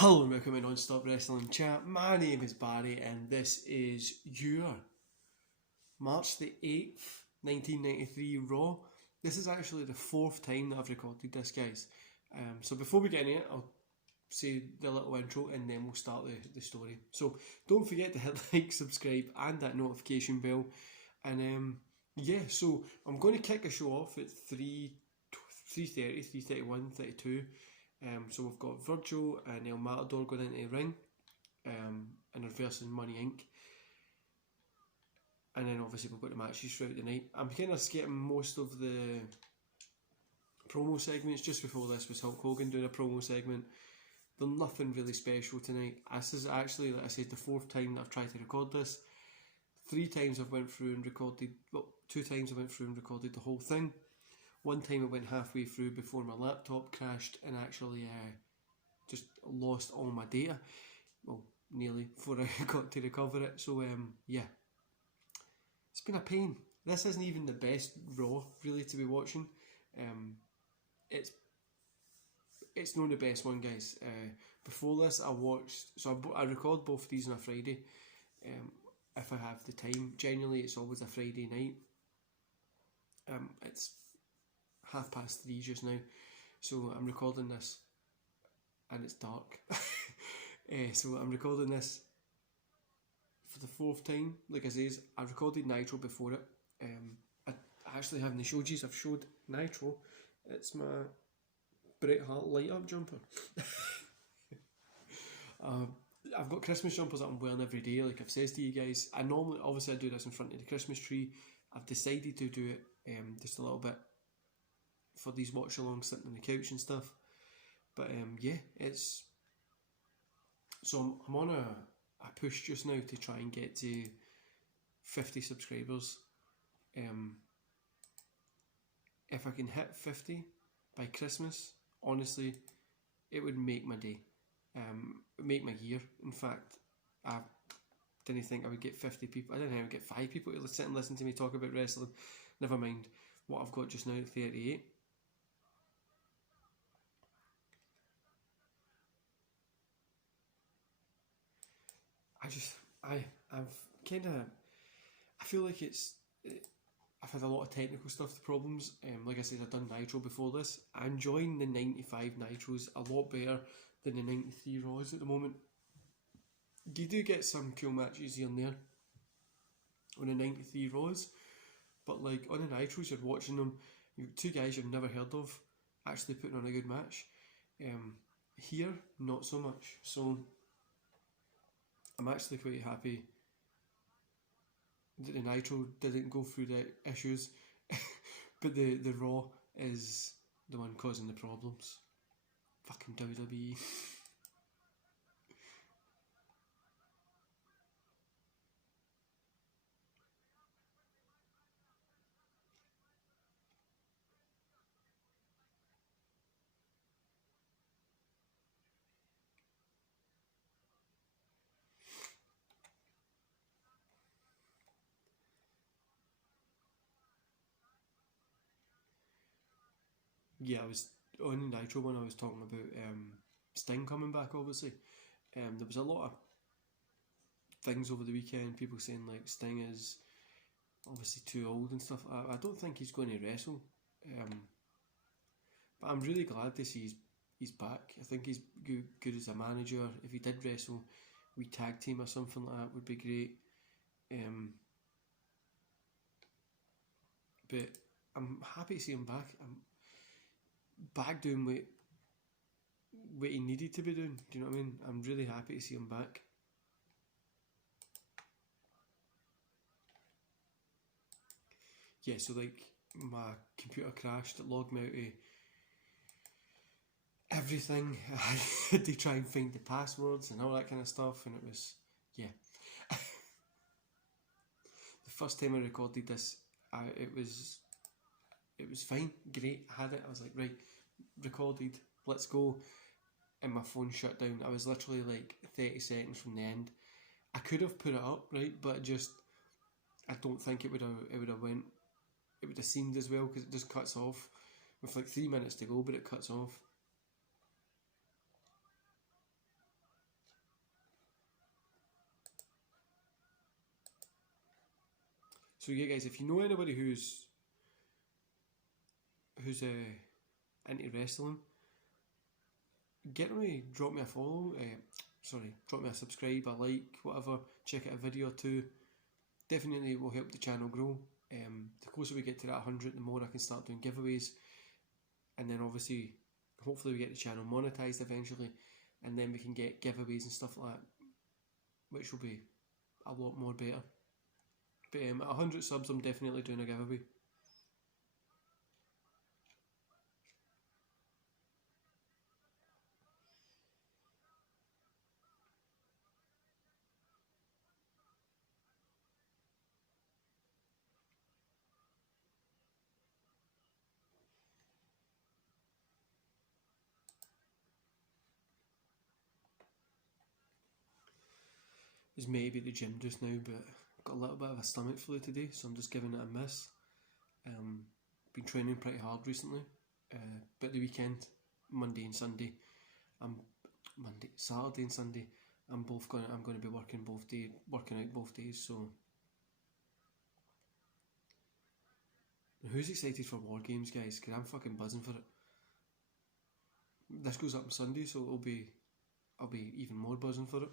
Hello and welcome to Non-Stop Wrestling Chat. My name is Barry and this is your March the 8th, 1993 Raw. This is actually the fourth time that I've recorded this, guys. So before we get into it, I'll say the little intro and then we'll start the story. So don't forget to hit like, subscribe and that notification bell. And so I'm going to kick the show off at 3:30, 3:31, 32. So we've got Virgil and El Matador going into the ring, and they're versing Money Inc. And then obviously we've got the matches throughout the night. I'm kind of skipping most of the promo segments. Just before this was Hulk Hogan doing a promo segment. There's nothing really special tonight. This is actually, like I said, the fourth time that I've tried to record this. 3 times I've went through and recorded, 2 times I went through and recorded the whole thing. 1 time I went halfway through before my laptop crashed and actually just lost all my data. Well, nearly, before I got to recover it. So, it's been a pain. This isn't even the best Raw, really, to be watching. It's not the best one, guys. Before this, I watched... So I record both of these on a Friday. If I have the time. Generally, it's always a Friday night. It's 3:30 just now, so I'm recording this and it's dark. So I'm recording this for the 4th time. Like I says, I recorded Nitro before it. I actually haven't showed you. I've showed Nitro. It's my Bret Hart light up jumper. I've got Christmas jumpers that I'm wearing every day. Like I've said to you guys, I normally, obviously I do this in front of the Christmas tree. I've decided to do it just a little bit for these watch alongs sitting on the couch and stuff. But it's... So I'm on a push just now to try and get to 50 subscribers. If I can hit 50 by Christmas, honestly, it would make my day. Make my year. In fact, I didn't think I would get 50 people. I didn't think I would get 5 people to sit and listen to me talk about wrestling. Never mind what I've got just now at 38. I feel like I've had a lot of technical stuff, problems. Like I said, I've done Nitro before this. I'm enjoying the 95 Nitros a lot better than the 93 Raws at the moment. You do get some cool matches here and there on the 93 Raws, but like on the Nitros, you're watching them, you've 2 guys you've never heard of actually putting on a good match. Here, not so much. So I'm actually quite happy that the Nitro didn't go through the issues, but the Raw is the one causing the problems. Fucking WWE. Yeah, I was on the Nitro one. I was talking about Sting coming back. Obviously, there was a lot of things over the weekend. People saying like Sting is obviously too old and stuff. I don't think he's going to wrestle, but I'm really glad to see he's back. I think he's good as a manager. If he did wrestle, we tag team or something like that would be great. But I'm happy to see him back. I'm back doing what he needed to be doing. Do you know what I mean? I'm really happy to see him back. Yeah, so like my computer crashed, it logged me out of everything. I had to try and find the passwords and all that kind of stuff, and it was, yeah. The first time I recorded this, it was fine, great, I had it. I was like, right, recorded, let's go, and my phone shut down. I was literally like 30 seconds from the end. I could have put it up, right, but I don't think it would have seemed as well, because it just cuts off with like 3 minutes to go, but it cuts off. So yeah, guys, if you know anybody who's into wrestling, get them to drop me a follow. Drop me a subscribe, a like, whatever. Check out a video or two. Definitely will help the channel grow. The closer we get to that 100, the more I can start doing giveaways, and then obviously, hopefully, we get the channel monetized eventually, and then we can get giveaways and stuff like that, which will be a lot more better. But at 100 subs, I'm definitely doing a giveaway. It's maybe at the gym just now, but I've got a little bit of a stomach flu today, so I'm just giving it a miss. Been training pretty hard recently, but the weekend, Saturday and Sunday, I'm going to be working out both days. So, who's excited for War Games, guys? Because I'm fucking buzzing for it. This goes up on Sunday, so I'll be even more buzzing for it.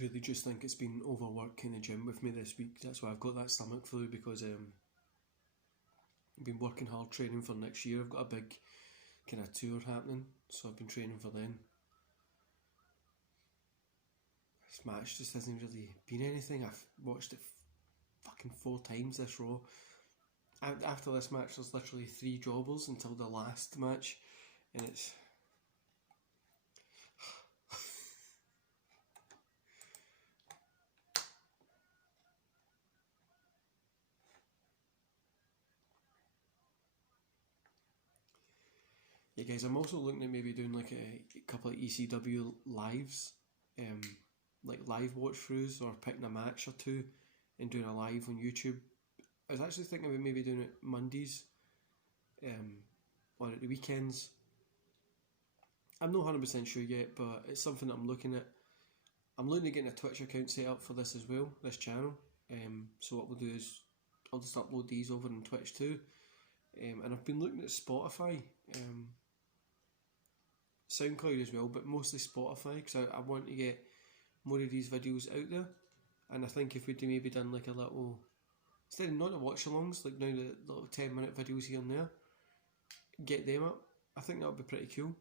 Really just think it's been overwork in the gym with me this week. That's why I've got that stomach flu, because I've been working hard training for next year. I've got a big kind of tour happening, so I've been training for then. This match just hasn't really been anything. I've watched it fucking 4 times, this Raw. After this match, there's literally 3 jobbers until the last match, and it's... Yeah, guys, I'm also looking at maybe doing like a couple of ECW lives, like live watch throughs, or picking a match or two and doing a live on YouTube. I was actually thinking about maybe doing it Mondays, or at the weekends. I'm not 100% sure yet, but it's something that I'm looking at. I'm looking at getting a Twitch account set up for this as well, this channel. So what we'll do is I'll just upload these over on Twitch too. And I've been looking at Spotify, SoundCloud as well, but mostly Spotify, because I want to get more of these videos out there. And I think if we'd maybe done like a little, instead of not the watch alongs, like now the little 10-minute videos here and there, get them up, I think that would be pretty cool.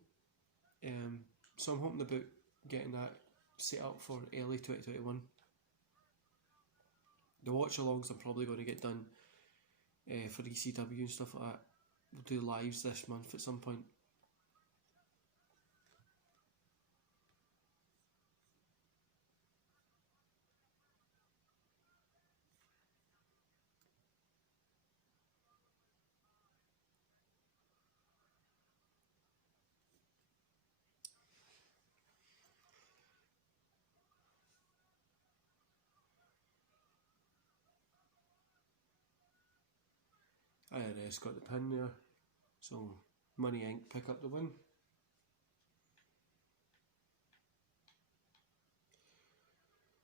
So I'm hoping about getting that set up for early 2021. The watch alongs I'm probably going to get done for ECW and stuff like that. We'll do lives this month at some point. IRS got the pin there, so Money Inc. pick up the win.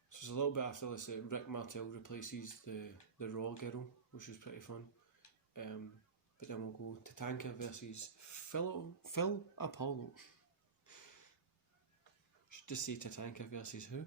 So it's a little bit after this, Rick Martel replaces the Raw girl, which is pretty fun. But then we'll go Tatanka versus Phil Apollo. Should just say Tatanka versus who?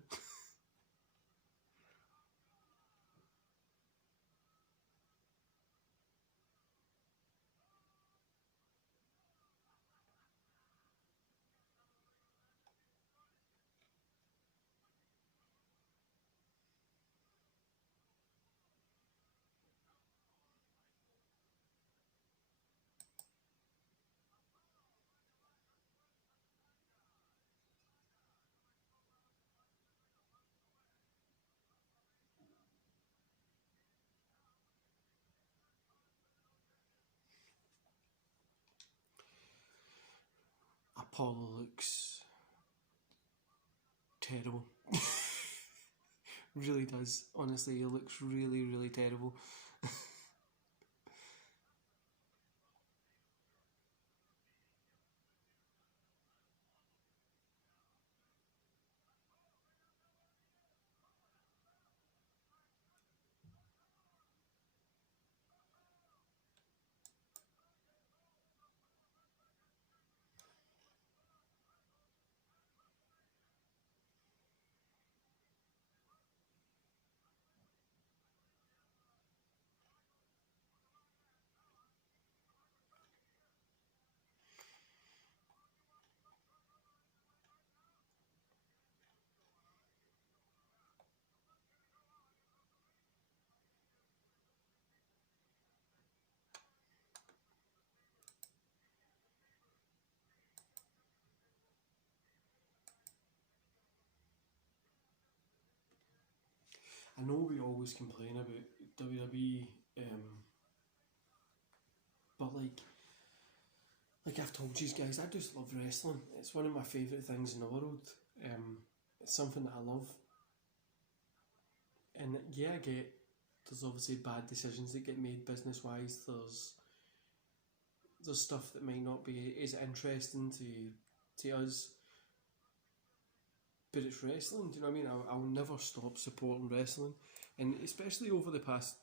Apollo looks terrible. Really does. Honestly, he looks really, really terrible. I know we always complain about WWE, but like I've told you guys, I just love wrestling. It's one of my favourite things in the world. It's something that I love. And yeah, I get there's obviously bad decisions that get made business wise. There's stuff that might not be as interesting to us, but it's wrestling. Do you know what I mean? I'll never stop supporting wrestling, and especially over the past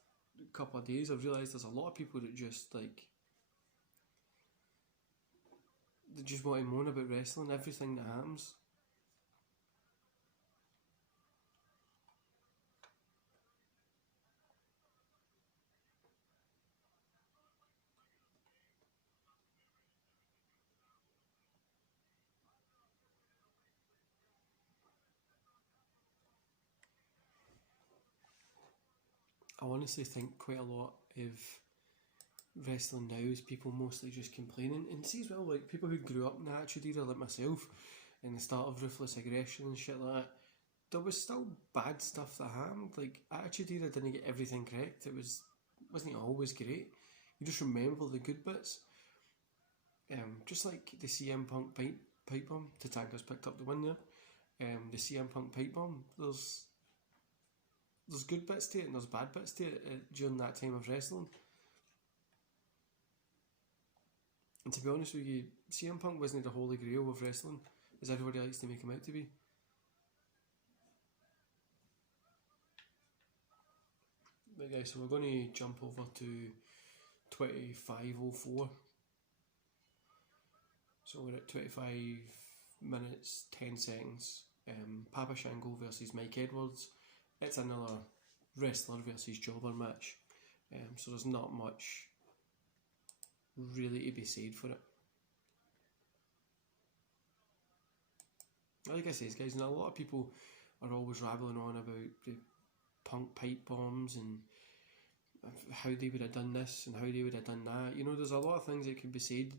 couple of days, I've realised there's a lot of people that just they just want to moan about wrestling, everything that happens. I honestly think quite a lot of wrestling now is people mostly just complaining, and see as well, like people who grew up in the Attitude Era, like myself, in the start of Ruthless Aggression and shit like that. There was still bad stuff that happened. Like Attitude Era didn't get everything correct. Wasn't always great. You just remember the good bits. Just like the CM Punk pipe bomb, Tatanka's picked up the win there. The CM Punk pipe bomb. There's good bits to it and there's bad bits to it during that time of wrestling. And to be honest with you, CM Punk wasn't the holy grail of wrestling, as everybody likes to make him out to be. But guys, so we're going to jump over to 25:04. So we're at 25 minutes 10 seconds. Papa Shango versus Mike Edwards. It's another wrestler versus jobber match. So there's not much really to be said for it. Like I say, guys, and a lot of people are always rattling on about the Punk pipe bombs and how they would have done this and how they would have done that. You know, there's a lot of things that could be said.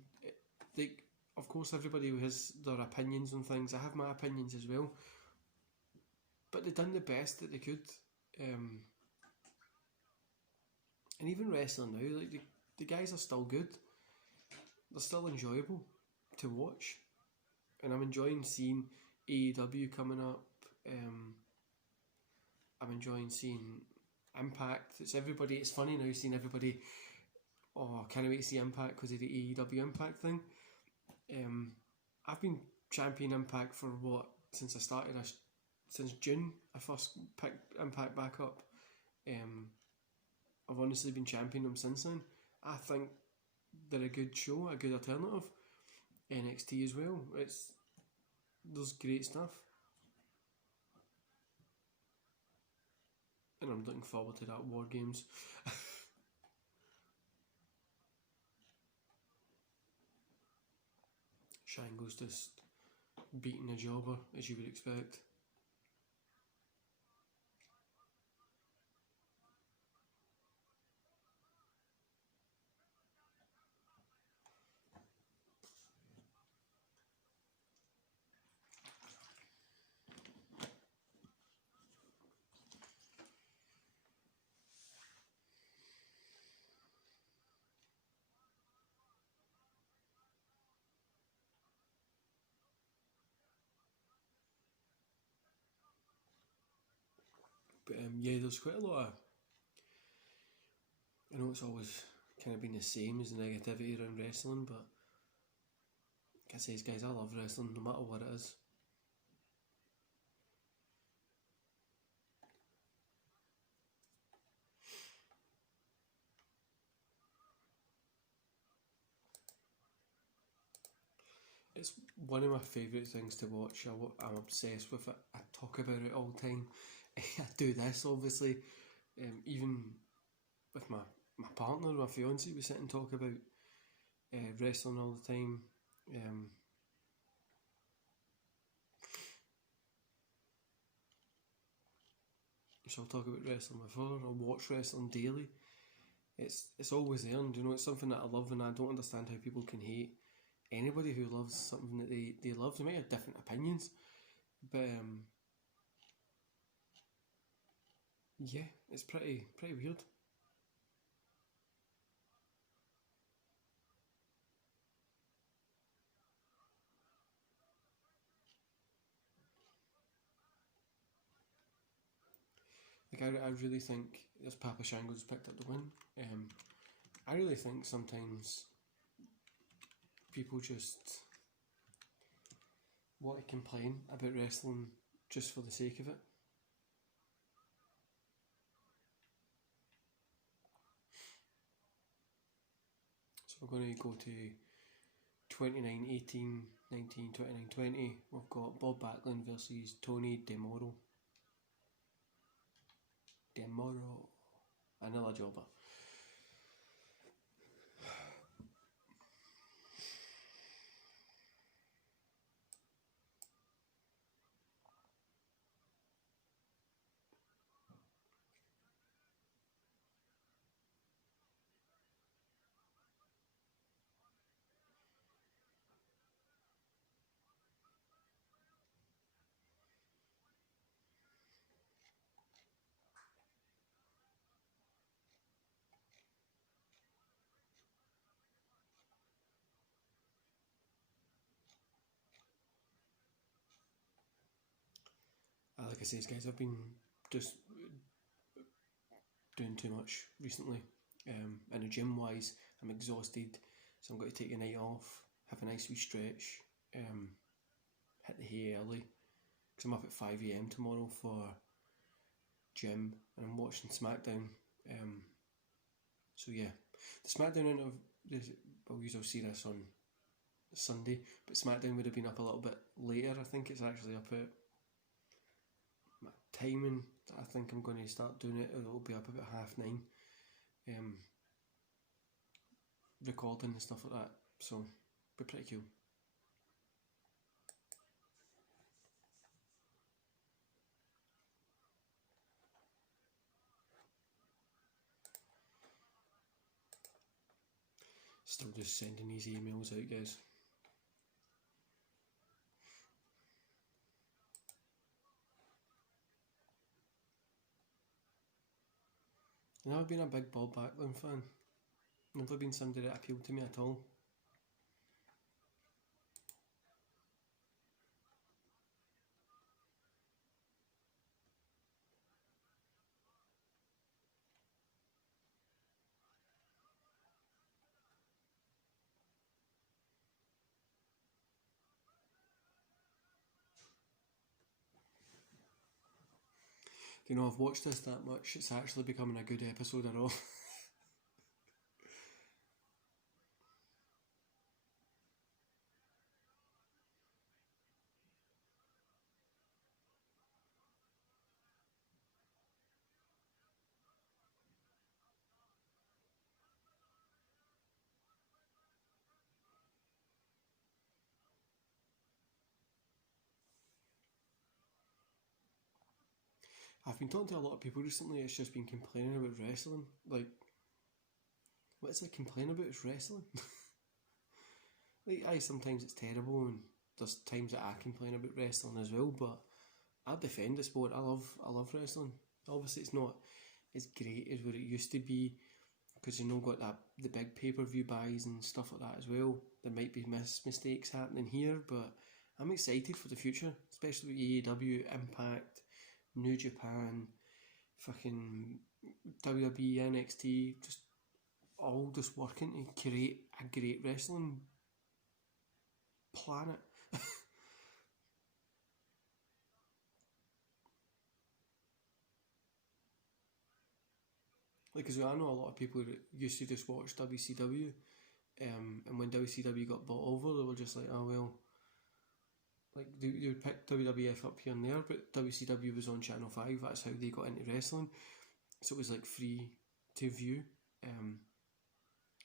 Like, of course, everybody has their opinions on things. I have my opinions as well. But they done the best that they could. And even wrestling now, like the guys are still good. They're still enjoyable to watch. And I'm enjoying seeing AEW coming up. I'm enjoying seeing Impact. It's funny now seeing everybody, oh, can't wait to see Impact because of the AEW Impact thing. I've been champion Impact for since I started, since June I first picked Impact back up. I've honestly been championing them since then. I think they're a good show, a good alternative. NXT as well. There's great stuff. And I'm looking forward to that War Games. Shango's just beating a jobber, as you would expect. But yeah, there's quite a lot of. I know it's always kind of been the same as the negativity around wrestling, but like I say, guys, I love wrestling no matter what it is. It's one of my favourite things to watch. I'm obsessed with it. I talk about it all the time. I do this, obviously. Even with my partner, my fiance, we sit and talk about wrestling all the time. So I'll talk about wrestling with her. I'll watch wrestling daily. It's always there, and it's something that I love, and I don't understand how people can hate anybody who loves something that they love. They might have different opinions, but yeah, it's pretty weird. Like I really think this Papa Shango's picked up the win. I really think sometimes people just want to complain about wrestling just for the sake of it. So we're going to go to 29, 18, 19, 29, 20. We've got Bob Backlund versus Tony DeMoro. Another jobber. Like I say, guys, I've been just doing too much recently. In the gym wise, I'm exhausted, so I'm going to take a night off, have a nice wee stretch, hit the hay early, because I'm up at 5 a.m. tomorrow for gym, and I'm watching SmackDown. So yeah, the SmackDown interview, we'll usually see this on Sunday, but SmackDown would have been up a little bit later. I think it's actually up at my timing. I think I'm going to start doing it. It'll be up about 9:30. Recording and stuff like that. So, be pretty cool. Still just sending these emails out, guys. I've never been a big Bob Backlund fan. Never been somebody that appealed to me at all. I've watched this that much, it's actually becoming a good episode of Raw. I've been talking to a lot of people recently, it's just been complaining about wrestling. Like, what is it complaining about? It's wrestling. Like, sometimes it's terrible, and there's times that I complain about wrestling as well, but I defend the sport. I love wrestling. Obviously, it's not as great as what it used to be, because got the big pay-per-view buys and stuff like that as well. There might be mistakes happening here, but I'm excited for the future, especially with AEW, Impact, New Japan, fucking WWE, NXT, just all just working to create a great wrestling planet. Like, as I know a lot of people that used to just watch WCW, and when WCW got bought over, they were just like, oh well, like they would pick WWF up here and there, but WCW was on Channel 5, that's how they got into wrestling, so it was like free to view,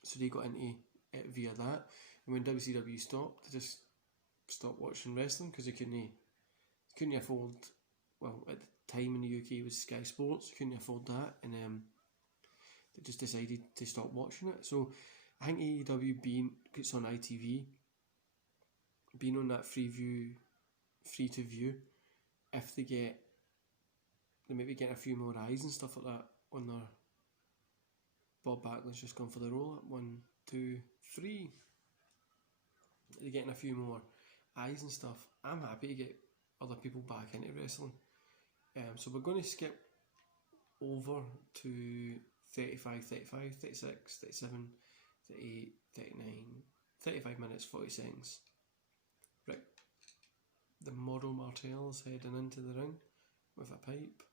so they got into it via that, and when WCW stopped, they just stopped watching wrestling because they couldn't afford, well, at the time in the UK it was Sky Sports, couldn't afford that, and they just decided to stop watching it. So I think AEW being, it's on ITV, being on that free to view, if they maybe get a few more eyes and stuff like that on their. Bob Backlund's just gone for the roll up. 1, 2, 3. They're getting a few more eyes and stuff. I'm happy to get other people back into wrestling. So we're going to skip over to 35, 35, 36, 37, 38, 39, 35 minutes, 40 seconds. Right. The Model Martel's heading into the ring with a pipe.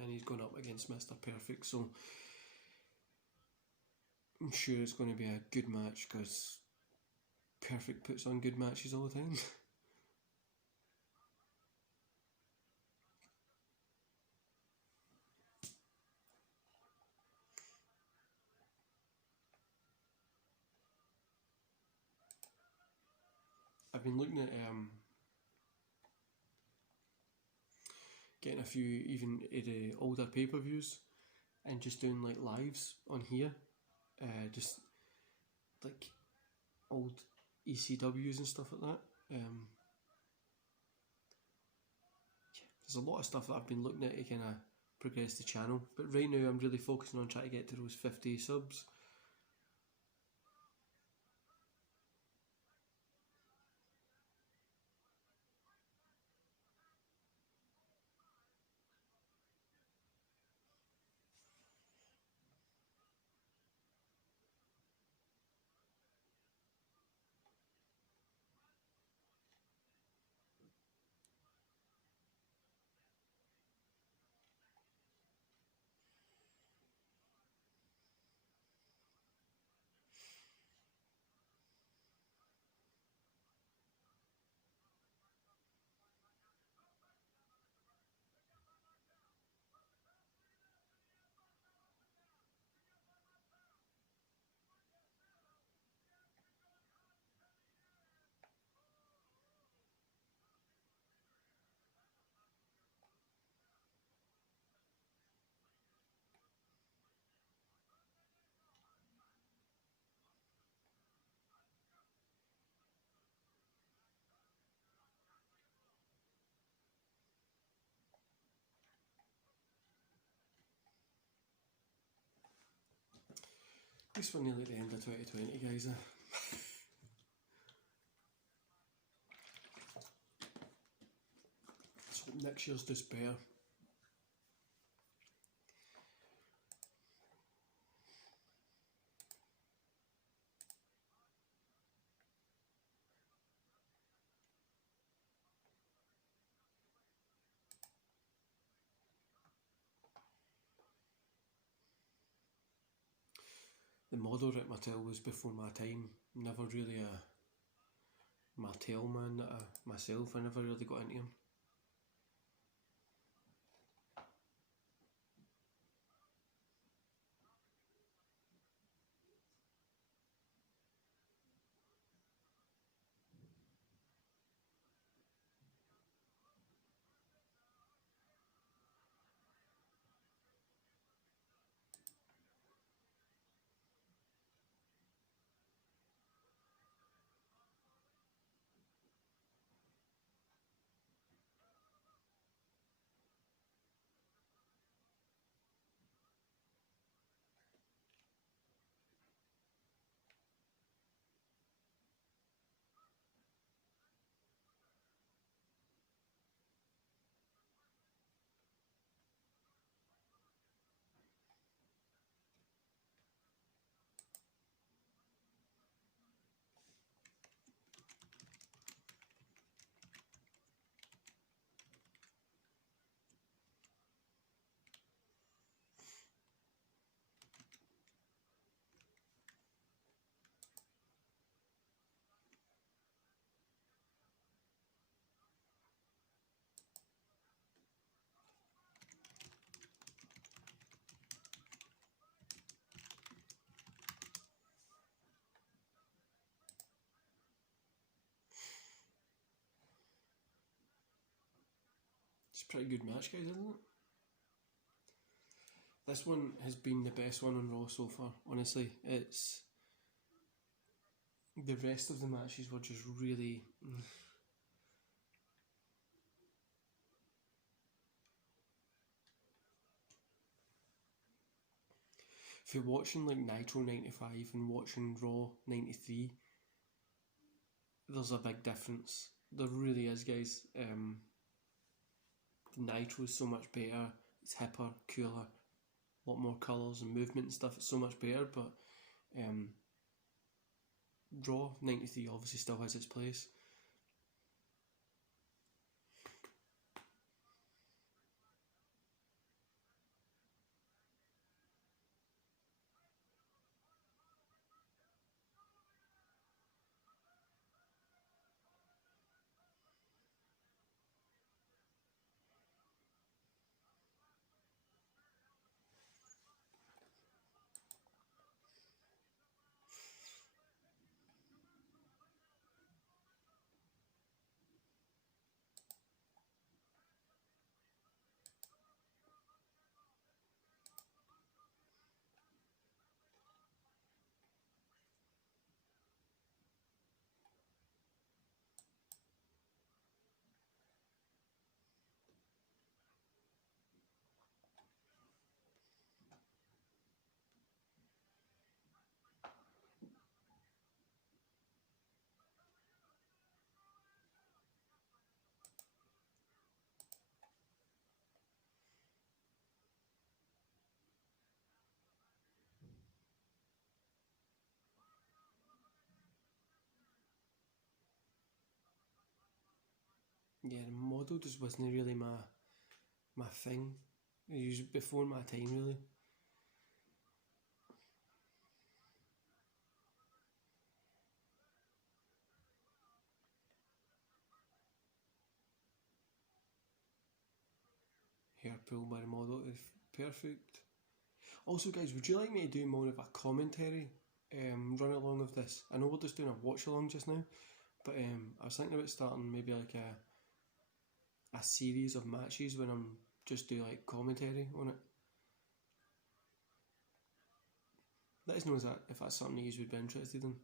And he's going up against Mr. Perfect, so I'm sure it's going to be a good match because Perfect puts on good matches all the time. I've been looking at getting a few even of the older pay-per-views and just doing like lives on here, just like old ECWs and stuff like that. There's a lot of stuff that I've been looking at to kind of progress the channel, but right now I'm really focusing on trying to get to those 50 subs. At least we're nearly at the end of 2020, guys. Let's hope next year's just better. The model Rick Martel was before my time. Never really a Martel man myself. I never really got into him. It's a pretty good match, guys, isn't it? This one has been the best one on Raw so far, honestly. It's the rest of the matches were just really. If you're watching like Nitro 95 and watching Raw 93, there's a big difference. There really is, guys. Nitro's so much better. It's hipper, cooler, a lot more colours and movement and stuff. It's so much better, but Raw 93 obviously still has its place. Yeah, the model just wasn't really my thing. It was before my time, really. Hair pull by the model is perfect. Also, guys, would you like me to do more of a commentary run along of this? I know we're just doing a watch along just now, but I was thinking about starting maybe like a series of matches when I'm just do like commentary on it. Let us know if that's something you would be interested in.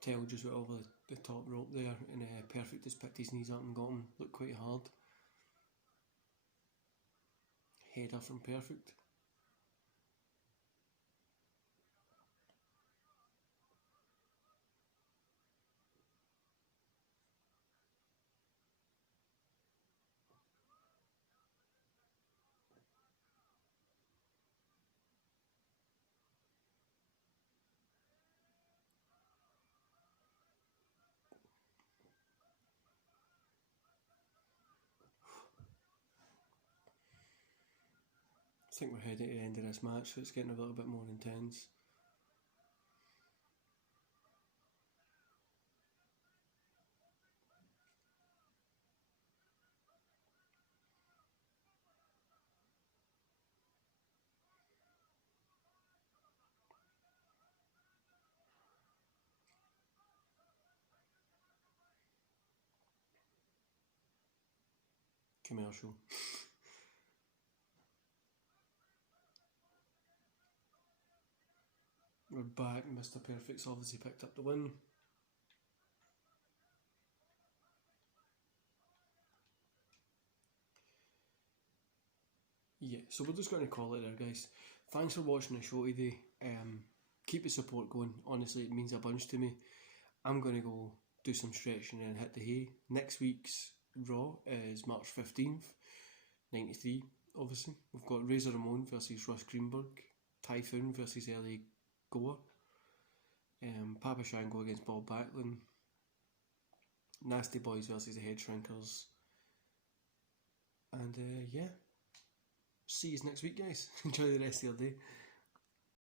Tell just went over the top rope there, and Perfect just picked his knees up and got him. Looked quite hard. Header from Perfect. I think we're heading to the end of this match, so it's getting a little bit more intense. Commercial. We're back. Mr. Perfect's obviously picked up the win. Yeah, so we're just going to call it there, guys. Thanks for watching the show today. Keep the support going. Honestly, it means a bunch to me. I'm going to go do some stretching and hit the hay. Next week's Raw is March 15th, 93, obviously. We've got Razor Ramon versus Russ Greenberg, Typhoon versus LA Goa, Papa Shango against Bob Backlund, Nasty Boys versus the Head Shrinkers, And yeah, see you next week, guys. Enjoy the rest of your day.